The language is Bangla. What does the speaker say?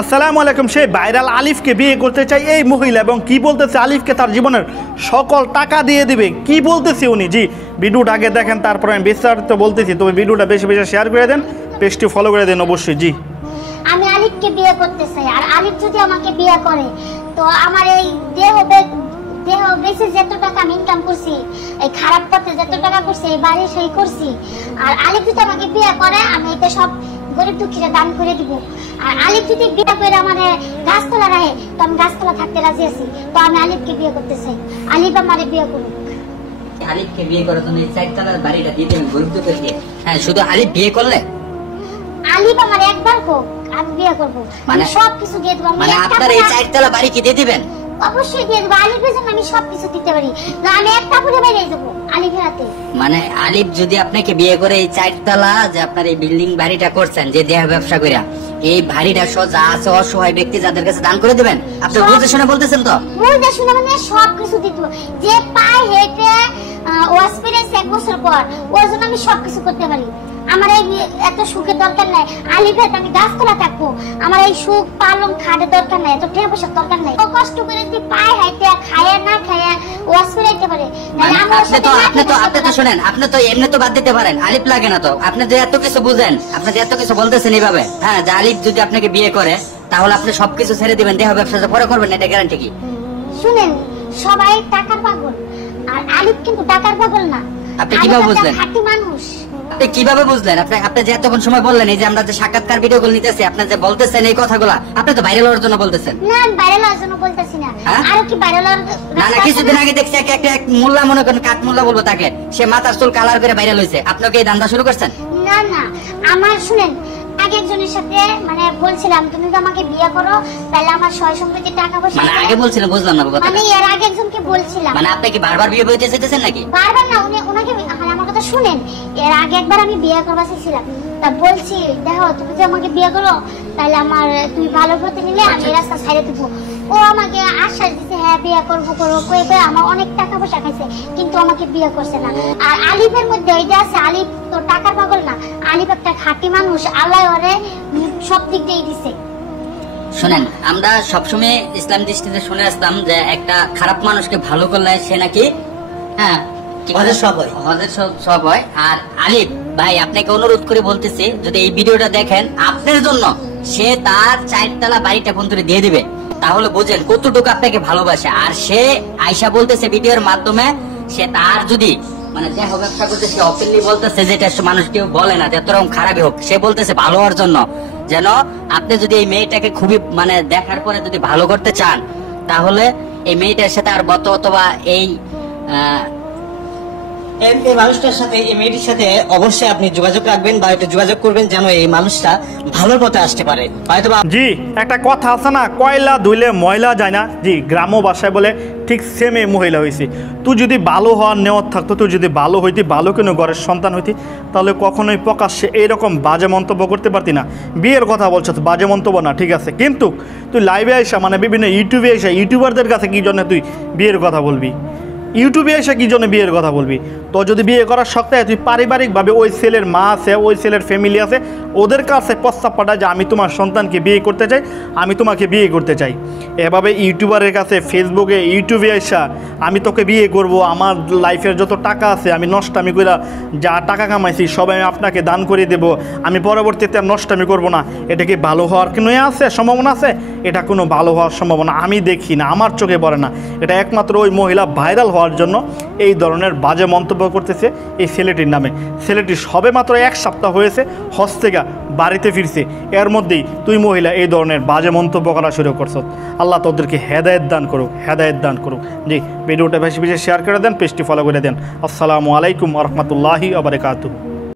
আসসালামু আলাইকুম। সেই ভাইরাল আলিফকে বিয়ে করতে চাই এই মহিলা এবং কি বলতেছে আলিফকে তার জীবনের সকল টাকা দিয়ে দিবে, কি বলতেছে উনি। জি, ভিডিওটা আগে দেখেন, তারপরে আমি বিস্তারিত বলতেছি। তবে ভিডিওটা বেশি বেশি শেয়ার করে দেন, পেজটি ফলো করে দেন অবশ্যই। জি, আমি আলিফকে বিয়ে করতে চাই, আর আলিফ যদি আমাকে বিয়ে করে তো আমার এই দেহ বেশি যত টাকা আমি ইনকাম করছি, এই খারাপ পথে যত টাকা করছি, এই বাড়ি সেই করছি, আর আলিফ যদি আমাকে বিয়ে করে আমি এটা সব গরিব দুঃখীরা দান করে দিব। আর আলিফ যদি বিয়ে করে আমার গাছতলা রাখে তো আমি গাছতলা থাকতে রাজি আছি। তো আমি আলিফকে বিয়ে করতে চাই, আলিফ আমারে বিয়ে করুক। আলিফকে বিয়ে করার জন্য এই চারতলার বাড়িটা দিয়ে দেবেন গরিব দুঃখীকে? হ্যাঁ, শুধু আলিফ বিয়ে করলে? আলিফ আমার একবার হোক, আমি বিয়ে করবো, মানে সব কিছু দিয়ে দেবো। মানে আপনার এই চারতলা বাড়ি কি দিয়ে দিবেন? অবশ্যই দিয়ে দেবো। আলিফের জন্য আমি সবকিছু দিতে পারি, না আমি একটা করে বাইরে দেবো আলিফের হাতে। মানে আলিফ যদি আপনাকে বিয়ে করে এই চারতলা যে আপনার এই বিল্ডিং বাড়িটা করছেন, যে দেহ ব্যবসা কইরা, এই বাড়িটা যা আছে অসহায় ব্যক্তি যাদের কাছে দান করে দিবেন? আপনি বুঝে শুনে বলতেছেন তো? বুঝে শুনে মানে সবকিছু দিয়ে দেবো। যে পায়ে হেঁটে ওয়াসপিরেন্স 1 বছর পর, ওর জন্য আমি সবকিছু করতে পারি। আমার এই এত সুখের দরকার নাই, আলিফের আমি গাছতলা থাকবো। আমার এই সুখ পালং খাটের দরকার নাই, এত টাকা পয়সার দরকার নাই। কষ্ট করে যদি পায়ে হাইতে খায়া না খায়া ওয়াসপিরাইতে পারে। আপনি তো শুনেন, আপনি তো এমনি তো বাদ দিতে পারেন, আলিফ লাগে না তো। আপনি যে এত কিছু বুঝেন, আপনি যে এত কিছু বলতেছেন এইভাবে, হ্যাঁ, যে আলিফ যদি আপনাকে বিয়ে করে তাহলে আপনি সবকিছু ছেড়ে দিবেন, দেহ ব্যবসা পরে করবেন, এটা গ্যারান্টি কি? শুনেন, সবাই টাকার পাগল, আর আলিফ কিন্তু টাকার পাগল না। আপনি কিভাবে বুঝলেন? খাঁটি মানুষ। আপনি কিভাবে বুঝলেন? আপনি যে এতক্ষণ সময় বললেন, এই যে আমরা যে সাক্ষাৎকার ভিডিওগুলো নিতেছি, আপনি যে বলতেছেন এই কথাগুলো, আপনি তো ভাইরাল হওয়ার জন্য বলতেছেন না? ভাইরাল হওয়ার জন্য বলতেছি না। আর কি ভাইরাল হওয়ার না? কিছুদিন আগে দেখছি এক মোল্লা, মনে করেন কাঠ মোল্লা বলবো তাকে, সে মাথার চুল কালার করে ভাইরাল হয়েছে। আপনি কি এই ধান্দা শুরু করছেন? না না, আমার শুনেন, আগে একজনের সাথে মানে বলছিলাম তুমি তো আমাকে বিয়ে করো, তাহলে আমার সয় সম্পত্তি টাকা পয়সা। মানে আগে বলছিলেন, বুঝলাম না কথা। মানে এর আগে একজনকে বলছিলাম। মানে আপনি কি বারবার বিয়ে করতে চাইতেছেন নাকি? বারবার না, ওনাকে আমার কথা শুনেন। এর আগে একবার আমি বিয়ে করবা চাইছিলাম, তা বলছি দেখো তুমি যে আমাকে বিয়ে করো তাহলে আমার তুমি ভালো পথে নিলে আমি রাস্তা ছাইড়ে দেবো। ও আমাকে আশ্বাস দিচ্ছে হ্যাঁ বিয়ে করবো করবো কয়ে কয়ে আমার অনেক টাকা পয়সা খাইছে, কিন্তু আমাকে বিয়ে করছে না। আর আলিফের মধ্যে ওইটা আছে, আলিফ তো টাকার পাগল না, আলিফ একটা খাঁটি মানুষ, আল্লাহ ওরে সব দিক দিয়ে দিছে। শুনেন, আমরা সবসময় ইসলাম দৃষ্টিতে শুনে আসতাম যে একটা খারাপ মানুষকে ভালো করলে সে নাকি হ্যাঁ হজের সব হয়। আর আলিফ ভাই, আপনাকে অনুরোধ করে বলতেছি, যদি এই ভিডিওটা দেখেন, আপনার জন্য সে তার চারতলা বাড়িটা বন্ধুরে দিয়ে দিবে, তাহলে বুঝেন কতটুকু আপনাকে ভালোবাসে। আর সে আয়শা বলতেছে ভিডিওর মাধ্যমে, সে তার যদি মানে দেহ ব্যবসা করতে, সে ওপেনলি বলতেছে, যেটা মানুষ কেউ বলে না, যত রকম খারাপই হোক, সে বলতেছে ভালো হওয়ার জন্য। যেন আপনি যদি এই মেয়েটাকে খুবই মানে দেখার পরে যদি ভালো করতে চান, তাহলে এই মেয়েটার সাথে আর অথবা এই মানুষটার সাথে, এই মেয়েটির সাথে অবশ্যই আপনি যোগাযোগ রাখবেন বা একটু যোগাযোগ করবেন, যেন এই মানুষটা ভালো পথে আসতে পারে। হয়তো জি, একটা কথা আছে না, কয়লা ধুইলে ময়লা যায় না। জি, গ্রাম্য ভাষায় বলে ঠিক সেমে মহিলা হয়েছি। তুই যদি ভালো হওয়ার নেওয়ার থাকতো, তুই যদি ভালো হইতি, ভালো কোনো ঘরের সন্তান হইতি, তাহলে কখনোই প্রকাশ্যে এইরকম বাজে মন্তব্য করতে পারতি না। বিয়ের কথা বলছো তো বাজে মন্তব্য না, ঠিক আছে, কিন্তু তুই লাইভে আসা মানে বিভিন্ন ইউটিউবে আসা ইউটিউবারদের কাছে কী জন্য তুই বিয়ের কথা বলবি? ইউটিউবে এসে কী জন্য বিয়ের কথা বলবি? তো যদি বিয়ে করার শখ থাকে, তুই পারিবারিকভাবে ওই ছেলের মা আছে, ওই ছেলের ফ্যামিলি আছে, ওদের কাছে প্রস্তাব পাঠায় যে আমি তোমার সন্তানকে বিয়ে করতে চাই, আমি তোমাকে বিয়ে করতে চাই। এভাবে ইউটিউবারের কাছে, ফেসবুকে, ইউটিউবে এসা আমি তোকে বিয়ে করব, আমার লাইফের যত টাকা আছে আমি নষ্টামি করে যা টাকা কামাইছি সবাই আমি আপনাকে দান করে দেব, আমি পরবর্তীতে আর নষ্টামি করব না। এটা কি ভালো হওয়ার কোনো আছে সম্ভাবনা আছে? এটা কোনো ভালো হওয়ার সম্ভাবনা আমি দেখি না, আমার চোখে পড়ে না। এটা একমাত্র ওই মহিলা ভাইরাল হওয়ার জন্য এই ধরনের বাজে মন্তব্য করতেছে এই ছেলেটির নামে। ছেলেটি সবে মাত্র 1 সপ্তাহ হয়েছে হজ থেকে বাড়িতে ফিরছে, এর মধ্যেই তুই মহিলা এই ধরনের বাজে মন্তব্য করা শুরু করছ। আল্লাহ তোদেরকে হেদায়েত দান করুক, হেদায়েত দান করুক। জি, ভিডিওটা বেশি বেশি শেয়ার করে দেন, পেজটি ফলো করে দেন। আসসালামু আলাইকুম ওয়া রাহমাতুল্লাহি ওয়া বারাকাতুহু।